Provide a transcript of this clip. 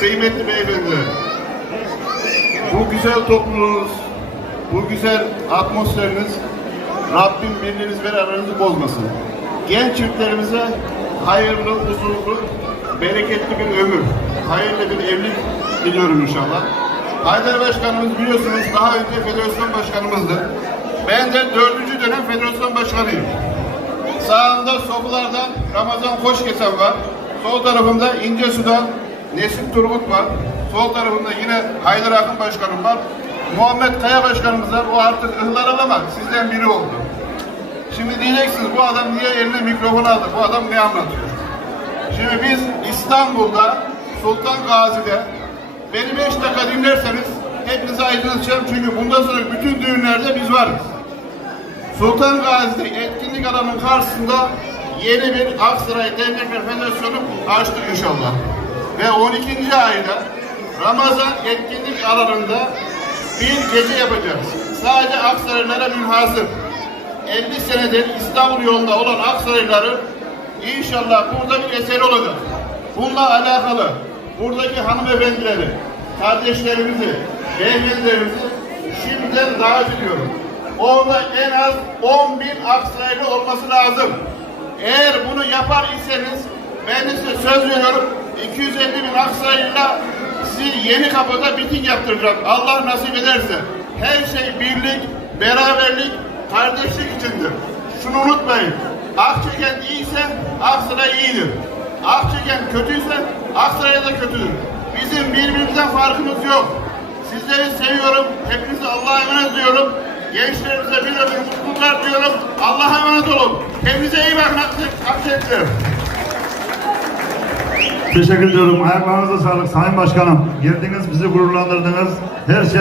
kıymetli beyefendiler. Bu güzel topluluğunuz, bu güzel atmosferiniz Rabbim birliğiniz ve aranızı bozmasın. Genç çiftlerimize hayırlı, huzurlu, bereketli bir ömür, hayırlı bir evlilik diliyorum inşallah. Haydar Başkanımız biliyorsunuz daha önce federasyon başkanımızdı. Ben de dördüncü dönem federasyon başkanıyım. Sağımda Sofular'dan Ramazan Koşkesen var. Sol tarafımda İncesu'dan Nesim Turgut var. Sol tarafımda yine Haydar Akın Başkanım var. Muhammed Kaya Başkanımız var. O artık ıhlar alamaz. Sizden biri oldu. Şimdi diyeceksiniz bu adam niye eline mikrofon aldı? Bu adam ne anlatıyor? Şimdi biz İstanbul'da Sultan Gazi'de beni beş dakika dinlerseniz hepinize aydınlatacağım. Çünkü bundan sonra bütün düğünlerde biz varız. Sultan Gazi'de etkinlik alanının karşısında yeni bir Aksaray Dernekler Federasyonu açtık inşallah. Ve 12. ayda Ramazan etkinlik alanında bir gece yapacağız. Sadece Aksaraylara münhasır. 50 senedir İstanbul yolunda olan Aksaraylıların inşallah burada bir eseri olacak. Bununla alakalı buradaki hanımefendileri, kardeşlerimizi, beyefendilerimizi şimdiden davet ediyorum. Orada en az 10 bin Aksaraylı olması lazım. Eğer bunu yapar iseniz ben size söz veriyorum 250 bin Aksaraylı'yla sizi yeni kapıda miting yaptıracağım. Allah nasip ederse. Her şey birlik, beraberlik, kardeşlik içindir. Şunu unutmayın. Akçekent iyiyse Aksaray iyidir. Akçekent kötüyse Aksaray da kötüdür. Bizim birbirimizden farkımız yok. Sizleri seviyorum. Hepinizi Allah'a emanet ediyorum. Gençlerimize bir ömür mutluluklar diliyorum. Allah'a emanet olun. Kendinize iyi bakın Akçekler. Teşekkür ediyorum. Ayaklarınıza sağlık Sayın Başkanım. Geldiniz, bizi gururlandırdınız. Her şey